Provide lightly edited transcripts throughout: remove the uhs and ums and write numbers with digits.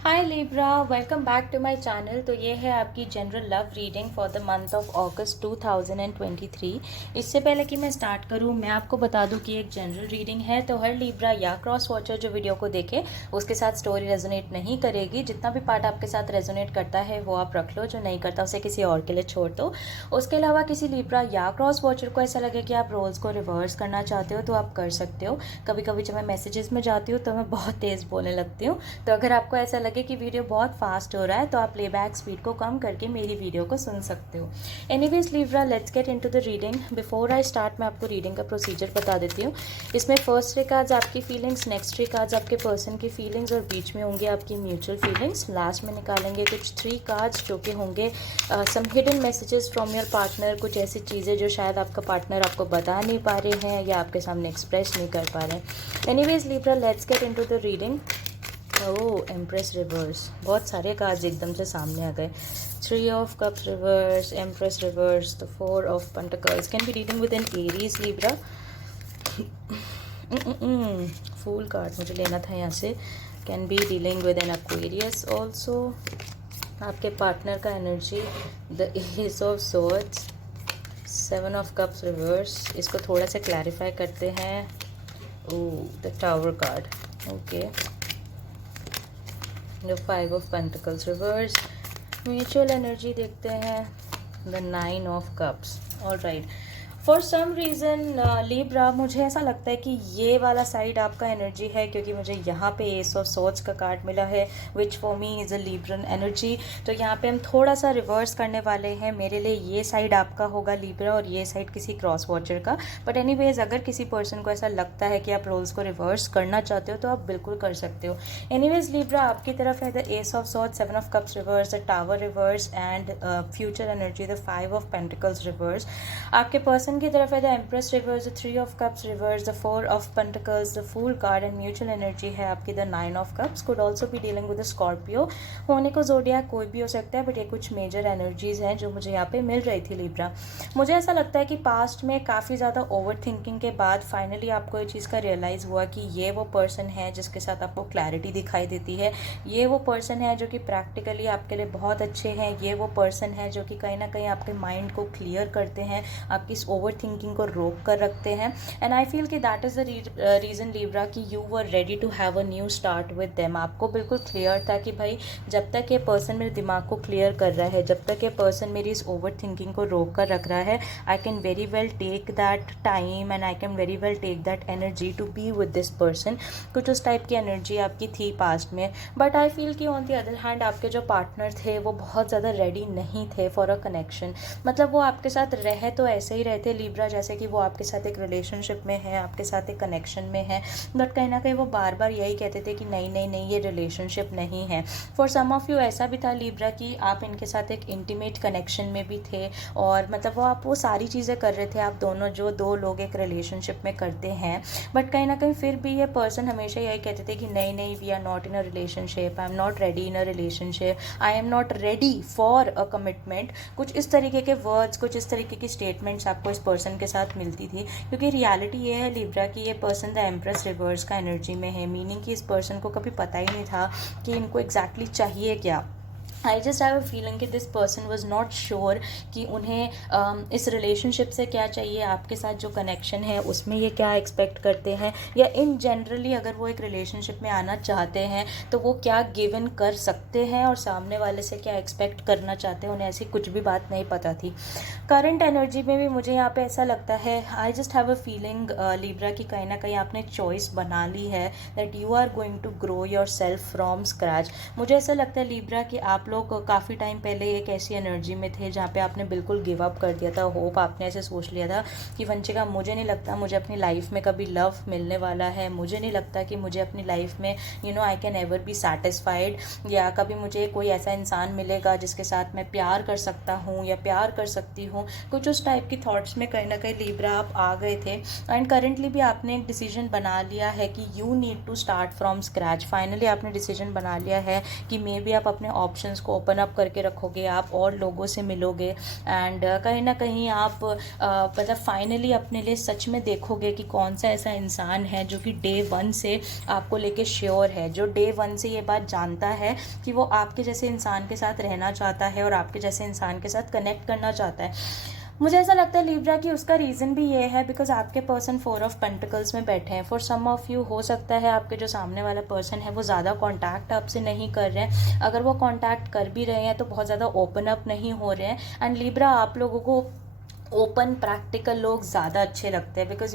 Hi Libra, welcome back to my channel. तो ये है आपकी general love reading for the month of August 2023। इससे पहले कि मैं स्टार्ट करूँ, मैं आपको बता दूँ कि एक जनरल रीडिंग है, तो हर लिब्रा या क्रॉस वॉचर जो वीडियो को देखे उसके साथ स्टोरी रेजोनेट नहीं करेगी। जितना भी पार्ट आपके साथ रेजोनेट करता है वो आप रख लो, जो नहीं करता उसे किसी और के लिए छोड़ दो। उसके अलावा किसी लिब्रा या क्रॉस वॉचर को ऐसा लगे कि आप रोल्स को रिवर्स करना चाहते हो तो आप कर सकते हो। कभी कभी जब मैं मैसेजेस में जाती हूँ तो मैं बहुत तेज़ बोलने लगती हूँ, तो अगर आपको ऐसा लगे कि वीडियो बहुत फास्ट हो रहा है तो आप प्लेबैक स्पीड को कम करके मेरी वीडियो को सुन सकते हो। Anyways Libra, let's get into the reading. Before I start मैं आपको रीडिंग का प्रोसीजर बता देती हूँ। इसमें फर्स्ट थ्री कार्ड्स आपकी फीलिंग्स, नेक्स्ट थ्री कार्ड्स आपके पर्सन की फीलिंग्स और बीच में होंगे आपकी म्यूचुअल फीलिंग्स। लास्ट में निकालेंगे कुछ थ्री कार्ड्स जो कि होंगे some hidden messages from your partner, कुछ ऐसी चीज़ें जो शायद आपका पार्टनर आपको बता नहीं पा रहे हैं या आपके सामने एक्सप्रेस नहीं कर पा रहे हैं। Anyways Libra, let's get into the reading. Oh, empress reverse, बहुत सारे कार्ड्स एकदम से सामने आ गए। Three of cups reverse, empress reverse, the four of pentacles. Can be dealing with an Aries Libra. Fool card मुझे लेना था यहाँ से। Can be dealing with an Aquarius also. आपके पार्टनर का energy, the ace of swords, seven of cups reverse. इसको थोड़ा सा क्लैरिफाई करते हैं। Oh, the tower card, okay. The five of pentacles reverse. Mutual energy देखते हैं, the nine of cups. All right, for some reason Libra, मुझे ऐसा लगता है कि ये वाला साइड आपका एनर्जी है, क्योंकि मुझे यहाँ पे एस ऑफ सोर्ड्स का कार्ड मिला है which for me is a Libran energy. तो यहाँ पे हम थोड़ा सा रिवर्स करने वाले हैं। मेरे लिए ये साइड आपका होगा लिब्रा और ये साइड किसी क्रॉस वॉचर का। बट एनीवेज, अगर किसी पर्सन को ऐसा लगता है कि आप रोल्स को रिवर्स करना चाहते हो तो आप बिल्कुल कर सकते हो। एनीवेज लिब्रा, आपकी तरफ है the ace of swords, seven of cups reverse, the tower reverse and future energy, the five of pentacles reverse. आपके पर्सन की तरफ है the empress reverse, the three of cups reverse, the four of pentacles, the fool card and mutual energy है आपकी the nine of cups. Could also be dealing with Scorpio. होने को जोडियाक कोई भी हो सकता है, बट ये कुछ मेजर एनर्जीज हैं जो मुझे यहाँ पे मिल रही थी लिब्रा। मुझे ऐसा लगता है कि पास्ट में काफ़ी ज़्यादा ओवर थिंकिंग के बाद फाइनली आपको ये चीज़ का रियलाइज़ हुआ कि ये वो पर्सन है जिसके साथ आपको क्लैरिटी दिखाई देती है। ये वो पर्सन है जो कि प्रैक्टिकली आपके लिए बहुत अच्छे हैं। ये वो पर्सन है जो कि कहीं ना कहीं आपके माइंड को क्लियर करते हैं, आपकी इस ओवर थिंकिंग को रोक कर रखते हैं। एंड आई फील कि that is the reason Libra कि you were ready to have a new start with them. आपको बिल्कुल क्लियर था कि भाई जब तक ये पर्सन मेरे दिमाग को क्लियर कर रहा है, जब तक ये पर्सन मेरी इस ओवर थिंकिंग को रोक कर रख रहा है, I can very well take that time and I can very well take that energy to be with this person. कुछ उस टाइप की एनर्जी आपकी थी पास्ट में। बट आई फील कि ऑन द अदर हैंड आपके जो पार्टनर थे वो बहुत ज़्यादा रेडी नहीं थे फॉर अ कनेक्शन। मतलब वो आपके साथ रहे तो ऐसे ही रहते लिब्रा जैसे कि वो आपके साथ एक रिलेशनशिप में है, आपके साथ एक कनेक्शन में है, बट कहीं ना कहीं वो बार बार यही कहते थे कि नहीं नहीं नहीं, ये रिलेशनशिप नहीं है। फॉर सम ऑफ यू ऐसा भी था लिब्रा कि आप इनके साथ एक इंटीमेट कनेक्शन में भी थे, और मतलब वो सारी चीज़ें कर रहे थे आप दोनों, जो दो लोग एक रिलेशनशिप में करते हैं। बट कहीं ना कहीं फिर भी ये पर्सन हमेशा यही कहते थे कि नहीं नहीं, we are not in a relationship, I am not ready in a relationship, I am not ready for a commitment. कुछ इस तरीके के वर्ड्स, कुछ इस तरीके की स्टेटमेंट्स आपको इस पर्सन के साथ मिलती थी, क्योंकि रियलिटी ये है लिब्रा कि ये पर्सन द एम्प्रेस रिवर्स का एनर्जी में है। मीनिंग कि इस पर्सन को कभी पता ही नहीं था कि इनको एग्जैक्टली चाहिए क्या। I just have a feeling कि this person was not sure कि उन्हें इस रिलेशनशिप से क्या चाहिए, आपके साथ जो कनेक्शन है उसमें ये क्या एक्सपेक्ट करते हैं, या इन जनरली अगर वो एक रिलेशनशिप में आना चाहते हैं तो वो क्या गिव इन कर सकते हैं और सामने वाले से क्या एक्सपेक्ट करना चाहते हैं, उन्हें ऐसी कुछ भी बात नहीं पता थी। करंट एनर्जी में भी मुझे यहाँ पे ऐसा लगता है, I just have a feeling Libra कि कहीं ना कहीं आपने चॉइस बना ली है that you are going to grow yourself from scratch. मुझे ऐसा लगता है लिब्रा कि आप लोग काफ़ी टाइम पहले एक ऐसी एनर्जी में थे जहाँ पे आपने बिल्कुल गिव अप कर दिया था होप। आपने ऐसे सोच लिया था कि वंशिका, मुझे नहीं लगता मुझे अपनी लाइफ में कभी लव मिलने वाला है, मुझे नहीं लगता कि मुझे अपनी लाइफ में I can ever be satisfied, या कभी मुझे कोई ऐसा इंसान मिलेगा जिसके साथ मैं प्यार कर सकता हूँ या प्यार कर सकती हूँ। कुछ उस टाइप की थॉट्स में कहीं ना कहीं लिब्रा आप आ गए थे। एंड करेंटली भी आपने एक डिसीजन बना लिया है कि you need to start from scratch. Finally आपने डिसीजन बना लिया है कि मे बी आप अपने ऑप्शंस इमोशंस को ओपन अप करके रखोगे, आप और लोगों से मिलोगे एंड कहीं ना कहीं आप मतलब फाइनली अपने लिए सच में देखोगे कि कौन सा ऐसा इंसान है जो कि डे वन से आपको लेके श्योर है, जो डे वन से ये बात जानता है कि वो आपके जैसे इंसान के साथ रहना चाहता है और आपके जैसे इंसान के साथ कनेक्ट करना चाहता है। मुझे ऐसा लगता है लिब्रा कि उसका रीज़न भी ये है बिकॉज आपके पर्सन 4 ऑफ पेंटिकल्स में बैठे हैं। फॉर सम ऑफ यू हो सकता है आपके जो सामने वाला पर्सन है वो ज़्यादा कांटेक्ट आपसे नहीं कर रहे हैं, अगर वो कांटेक्ट कर भी रहे हैं तो बहुत ज़्यादा ओपन अप नहीं हो रहे हैं। एंड लिब्रा आप लोगों को ओपन प्रैक्टिकल लोग ज़्यादा अच्छे लगते हैं because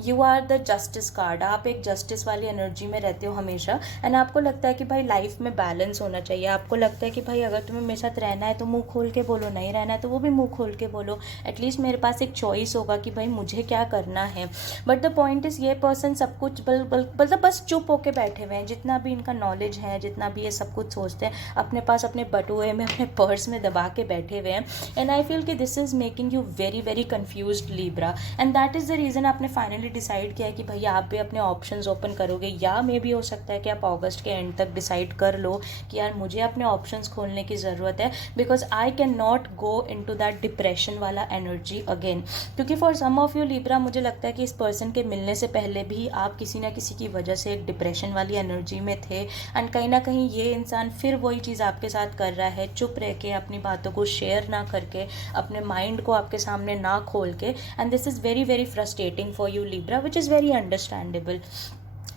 you are the justice card. आप एक जस्टिस वाली एनर्जी में रहते हो हमेशा एंड आपको लगता है कि भाई लाइफ में बैलेंस होना चाहिए। आपको लगता है कि भाई अगर तुम्हें मेरे साथ रहना है तो मुंह खोल के बोलो, नहीं रहना है तो वो भी मुंह खोल के बोलो, एटलीस्ट मेरे पास एक चॉइस होगा कि भाई मुझे क्या करना है। बट द पॉइंट इज़ ये पर्सन सब कुछ मतलब बस चुप होके बैठे हुए हैं। जितना भी इनका नॉलेज है, जितना भी ये सब कुछ सोचते हैं, अपने पास अपने बटुए में, अपने पर्स में दबा के बैठे हुए हैं। एंड आई फील कि this is making you very confused Libra and that is the reason आपने फाइनली डिसाइड किया है कि भैया आप भी अपने ऑप्शंस ओपन करोगे, या मे भी हो सकता है कि आप अगस्त के एंड तक डिसाइड कर लो कि यार मुझे अपने ऑप्शंस खोलने की ज़रूरत है because I cannot go into that depression वाला एनर्जी अगेन। क्योंकि for some of you Libra मुझे लगता है कि इस पर्सन के मिलने से पहले भी आप किसी ना किसी की वजह से एक डिप्रेशन वाली एनर्जी में थे एंड कहीं ना कहीं ये इंसान फिर वही चीज़ आपके साथ कर रहा है, चुप रह के, अपनी बातों को शेयर ना करके, अपने माइंड को आपके सामने ना खोल के। And this is very frustrating for you Libra which is very understandable.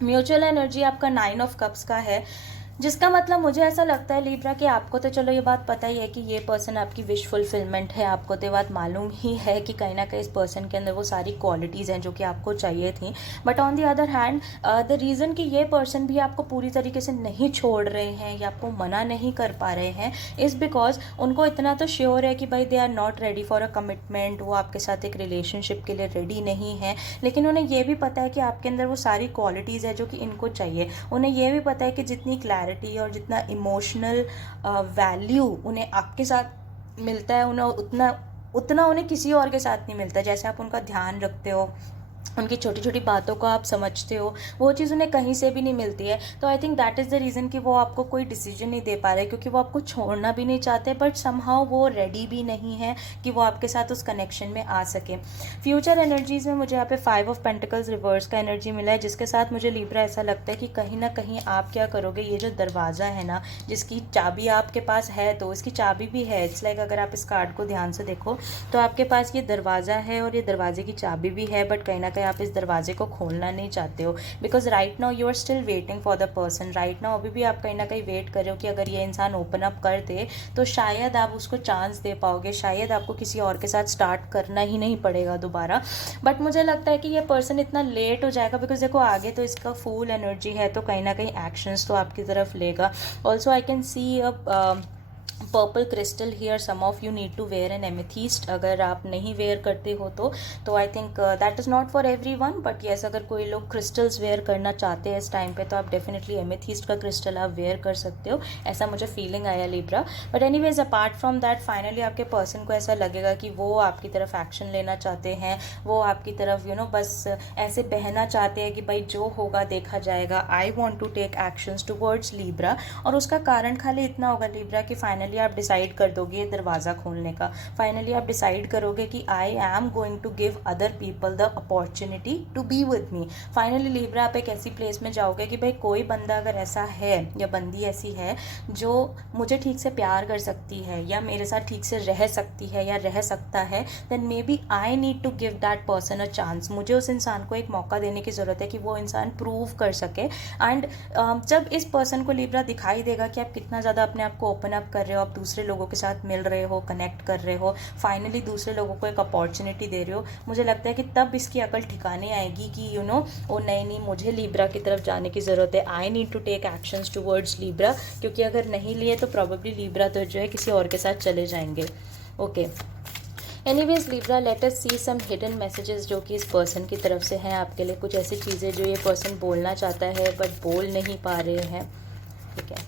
Mutual energy आपका 9 ऑफ कप्स का है, जिसका मतलब मुझे ऐसा लगता है लिब्रा कि आपको तो चलो ये बात पता ही है कि ये पर्सन आपकी विश फुलफिलमेंट है। आपको तो ये बात मालूम ही है कि कहीं ना कहीं इस पर्सन के अंदर वो सारी क्वालिटीज़ हैं जो कि आपको चाहिए थी। But on the other hand the reason कि ये पर्सन भी आपको पूरी तरीके से नहीं छोड़ रहे हैं या आपको मना नहीं कर पा रहे हैं इज़ बिकॉज उनको इतना तो श्योर है कि भाई they are not ready for a commitment, वो आपके साथ एक रिलेशनशिप के लिए रेडी नहीं है। लेकिन उन्हें ये भी पता है कि आपके अंदर वो सारी क्वालिटीज़ है जो कि इनको चाहिए। उन्हें ये भी पता है कि जितनी और जितना इमोशनल वैल्यू उन्हें आपके साथ मिलता है, उन्हें उतना उन्हें किसी और के साथ नहीं मिलता। जैसे आप उनका ध्यान रखते हो, उनकी छोटी छोटी बातों को आप समझते हो, वो चीज़ उन्हें कहीं से भी नहीं मिलती है। तो I think that is the reason कि वो आपको कोई डिसीजन नहीं दे पा रहे, क्योंकि वो आपको छोड़ना भी नहीं चाहते बट समहाउ वो रेडी भी नहीं है कि वो आपके साथ उस कनेक्शन में आ सके। फ्यूचर एनर्जीज़ में मुझे यहाँ पे 5 ऑफ पेंटिकल्स रिवर्स का एनर्जी मिला है, जिसके साथ मुझे लिब्रा ऐसा लगता है कि कहीं ना कहीं आप क्या करोगे, ये जो दरवाज़ा है ना जिसकी चाबी आपके पास है, तो इसकी चाबी भी है। इट्स लाइक अगर आप इस कार्ड को ध्यान से देखो तो आपके पास ये दरवाज़ा है और ये दरवाजे की चाबी भी है, बट कहीं ना कहीं आप इस दरवाजे को खोलना नहीं चाहते हो because right now you are still waiting for the person. Right now अभी भी आप कहीं ना कहीं वेट कर रहे हो कि अगर ये इंसान ओपन अप कर दे तो शायद आप उसको चांस दे पाओगे, शायद आपको किसी और के साथ स्टार्ट करना ही नहीं पड़ेगा दोबारा। बट मुझे लगता है कि ये पर्सन इतना लेट हो जाएगा बिकॉज देखो आगे तो इसका फुल एनर्जी है, तो कहीं ना कहीं एक्शंस तो आपकी तरफ लेगा। Also I can see a purple crystal here, some of you need to wear an amethyst. अगर आप नहीं वेयर करते हो तो I think that is not for everyone, but yes अगर कोई लोग क्रिस्टल्स वेयर करना चाहते हैं इस टाइम पे तो आप डेफिनेटली एमेथीस्ट का क्रिस्टल आप वेयर कर सकते हो, ऐसा मुझे फीलिंग आया Libra. But anyways apart from that finally आपके पर्सन को ऐसा लगेगा कि वो आपकी तरफ एक्शन लेना चाहते हैं, वो आपकी तरफ बस ऐसे बहना चाहते हैं कि भाई जो होगा देखा जाएगा, I want to take actions towards Libra. और उसका कारण खाली इतना होगा लिब्रा कि फाइनली आप डिसाइड कर दोगे ये दरवाज़ा खोलने का। फाइनली आप डिसाइड करोगे कि I am going to give other people the opportunity to be with me. Finally Libra आप एक ऐसी प्लेस में जाओगे कि भाई कोई बंदा अगर ऐसा है या बंदी ऐसी है जो मुझे ठीक से प्यार कर सकती है या मेरे साथ ठीक से रह सकती है या रह सकता है, then maybe I need to give that person a chance. मुझे उस इंसान को एक मौका देने की ज़रूरत है कि वो इंसान प्रूव कर सके। एंड जब इस पर्सन को लिब्रा दिखाई देगा कि आप कितना ज़्यादा अपने आप को ओपन अप कर रहे हो, आप दूसरे लोगों के साथ मिल रहे हो, कनेक्ट कर रहे हो, फाइनली दूसरे लोगों को एक अपॉर्चुनिटी दे रहे हो, मुझे लगता है कि तब इसकी अकल ठिकाने आएगी कि ओ नहीं मुझे लिब्रा की तरफ जाने की ज़रूरत है, I need to take actions towards Libra. क्योंकि अगर नहीं लिए तो प्रॉबेबली लिब्रा तो जो है किसी और के साथ चले जाएंगे। Okay anyways Libra, let us see some hidden messages जो कि इस पर्सन की तरफ से हैं आपके लिए। कुछ ऐसी चीज़ें जो ये पर्सन बोलना चाहता है बट बोल नहीं पा रहे हैं। ठीक है,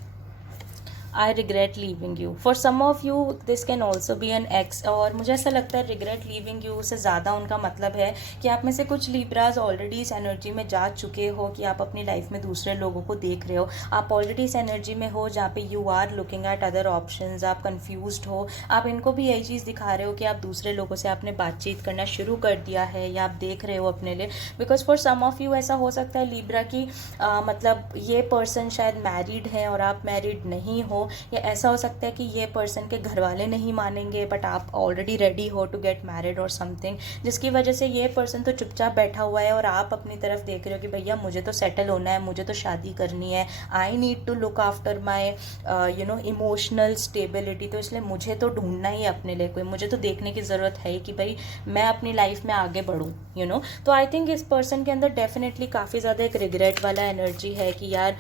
I regret leaving you. For some of you this can also be an ex, और मुझे ऐसा लगता है रिग्रेट लीविंग यू से ज़्यादा उनका मतलब है कि आप में से कुछ लिब्राज ऑलरेडी इस एनर्जी में जा चुके हो कि आप अपनी लाइफ में दूसरे लोगों को देख रहे हो, आप ऑलरेडी इस एनर्जी में हो जहाँ पे you are looking at other options, आप कंफ्यूज्ड हो, आप इनको भी यही चीज़ दिखा रहे हो कि आप दूसरे लोगों से आपने बातचीत करना शुरू कर दिया है या आप देख रहे हो अपने लिए। Because for some of you ऐसा हो सकता है लिब्रा की मतलब ये पर्सन शायद मैरिड है और आप मैरिड नहीं हो, या ऐसा हो सकता है कि ये पर्सन के घर वाले नहीं मानेंगे बट आप ऑलरेडी रेडी हो टू गेट मैरिड और समथिंग, जिसकी वजह से ये पर्सन तो चुपचाप बैठा हुआ है और आप अपनी तरफ देख रहे हो कि भैया मुझे तो सेटल होना है, मुझे तो शादी करनी है, I need to look after my emotional stability, तो इसलिए मुझे तो ढूंढना ही अपने लिए कोई, मुझे तो देखने की ज़रूरत है कि भाई मैं अपनी लाइफ में आगे बढ़ूँ तो आई थिंक इस पर्सन के अंदर डेफिनेटली काफ़ी ज़्यादा एक रिग्रेट वाला एनर्जी है कि यार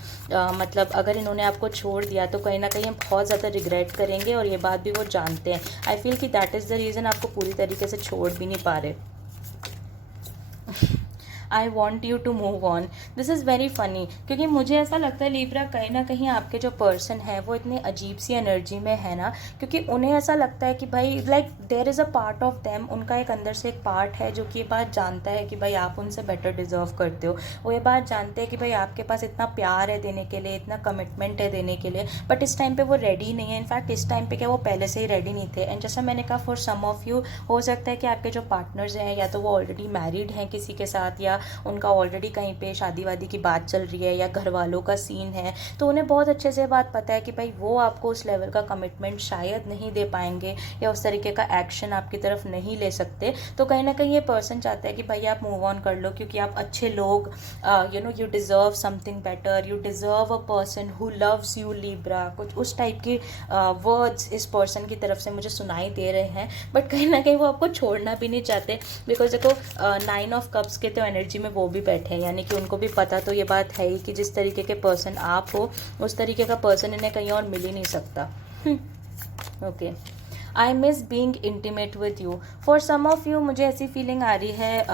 मतलब अगर इन्होंने आपको छोड़ दिया तो कहीं ना कहीं हम बहुत ज़्यादा रिग्रेट करेंगे, और ये बात भी वो जानते हैं। आई फील कि दैट इज़ द रीज़न आपको पूरी तरीके से छोड़ भी नहीं पा रहे। I want you to move on, this is very funny, क्योंकि मुझे ऐसा लगता है लिब्रा कहीं ना कहीं आपके जो पर्सन है वो इतनी अजीब सी एनर्जी में है ना, क्योंकि उन्हें ऐसा लगता है कि भाई like there is a part of them, उनका एक अंदर से एक पार्ट है जो कि ये बात जानता है कि भाई आप उनसे बेटर डिजर्व करते हो, वो ये बात जानते हैं कि भाई आपके पास इतना प्यार है देने के लिए, इतना कमिटमेंट है देने के लिए, बट इस टाइम पे वो रेडी नहीं है। इनफैक्ट इस टाइम पे क्या वो पहले से ही रेडी नहीं थे। एंड जैसा मैंने कहा फॉर सम ऑफ यू हो सकता है कि आपके जो पार्टनर्स हैं या तो वो ऑलरेडी मैरिड हैं किसी के साथ, या उनका ऑलरेडी कहीं पे शादी वादी की बात चल रही है, या घर वालों का सीन है, तो उन्हें बहुत अच्छे से बात पता है कि भाई वो आपको उस लेवल का कमिटमेंट शायद नहीं दे पाएंगे या उस तरीके का एक्शन आपकी तरफ नहीं ले सकते। तो कहीं ना कहीं ये पर्सन चाहता है कि भाई आप मूव ऑन कर लो, क्योंकि आप अच्छे लोग, you deserve something better, you deserve a person who loves you Libra, कुछ उस टाइप की वर्ड्स इस पर्सन की तरफ से मुझे सुनाई दे रहे हैं। बट कहीं ना कहीं वो आपको छोड़ना भी नहीं चाहते, बिकॉज देखो 9 ऑफ कप्स के तो एनर्जी में वो भी बैठे हैं, यानी कि उनको भी पता तो ये बात है ही कि जिस तरीके के पर्सन आप हो उस तरीके का पर्सन इन्हें कहीं और मिल ही नहीं सकता। Okay, I miss being intimate with you. For some of you मुझे ऐसी फीलिंग आ रही है,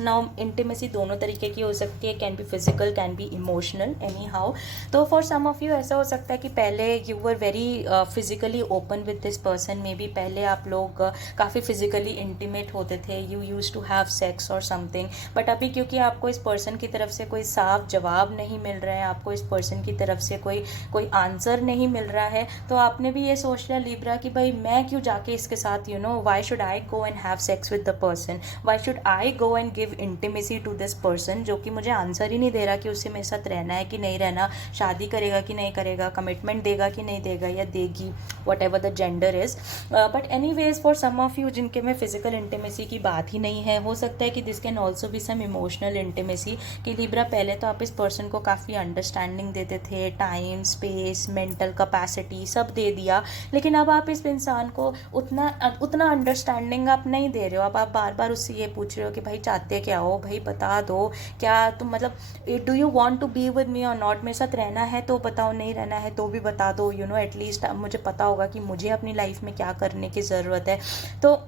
नाउ इंटीमेसी दोनों तरीके की हो सकती है, can be physical can be emotional, anyhow. तो फॉर सम ऑफ यू ऐसा हो सकता है कि पहले you were very physically open with this person, maybe पहले आप लोग काफ़ी फिजिकली इंटीमेट होते थे, you use to have sex और समथिंग, बट अभी क्योंकि आपको इस पर्सन की तरफ से कोई साफ जवाब नहीं मिल रहा है, आपको इस पर्सन की तरफ से कोई आंसर नहीं मिल रहा है, तो आपने भी ये सोच लिया लिब्रा कि भाई मैं क्यों जाके इसके साथ why should I go and have sex with the person, why should I go and give intimacy to this person जो कि मुझे आंसर ही नहीं दे रहा कि उससे मेरे साथ रहना है कि नहीं रहना, शादी करेगा कि नहीं करेगा, कमिटमेंट देगा कि नहीं देगा या देगी, whatever the gender is. But anyways for some of you जिनके में फिजिकल इंटीमेसी की बात ही नहीं है, हो सकता है कि this can also be some emotional intimacy, कि लिब्रा पहले तो आप इस पर्सन को काफ़ी अंडरस्टैंडिंग देते थे, टाइम स्पेस मेंटल कैपेसिटी सब दे दिया, लेकिन अब आप इस इंसान को उतना अंडरस्टैंडिंग आप नहीं दे रहे हो। अब आप बार बार उससे ये पूछ रहे हो कि भाई चाहते क्या हो, भाई बता दो, क्या तुम मतलब do you want to be with me और नॉट, मेरे साथ रहना है तो बताओ, नहीं रहना है तो भी बता दो, एटलीस्ट मुझे पता होगा कि मुझे अपनी लाइफ में क्या करने की ज़रूरत है। तो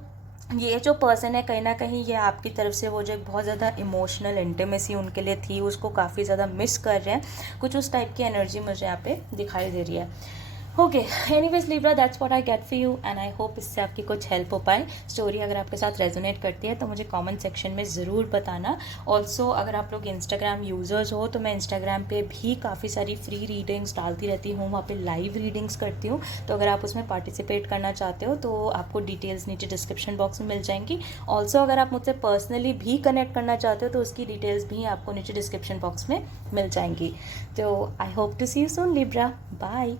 ये जो पर्सन है कहीं ना कहीं ये आपकी तरफ से वो जो एक बहुत ज़्यादा इमोशनल इंटीमेसी उनके लिए थी उसको काफ़ी ज़्यादा मिस कर रहे हैं, कुछ उस टाइप की एनर्जी मुझे यहाँ पे दिखाई दे रही है। Okay, anyways Libra that's what I get for you and I hope इससे आपकी कुछ हेल्प हो पाए। स्टोरी अगर आपके साथ रेजोनेट करती है तो मुझे कमेंट सेक्शन में ज़रूर बताना। ऑल्सो अगर आप लोग इंस्टाग्राम यूज़र्स हो तो मैं इंस्टाग्राम पे भी काफ़ी सारी फ्री रीडिंग्स डालती रहती हूँ, वहाँ पे लाइव रीडिंग्स करती हूँ, तो अगर आप उसमें पार्टिसिपेट करना चाहते हो तो आपको डिटेल्स नीचे डिस्क्रिप्शन बॉक्स में मिल जाएंगी। ऑल्सो अगर आप मुझसे पर्सनली भी कनेक्ट करना चाहते हो तो उसकी डिटेल्स भी आपको नीचे डिस्क्रिप्शन बॉक्स में मिल जाएंगी। तो I hope to see you soon Libra, bye.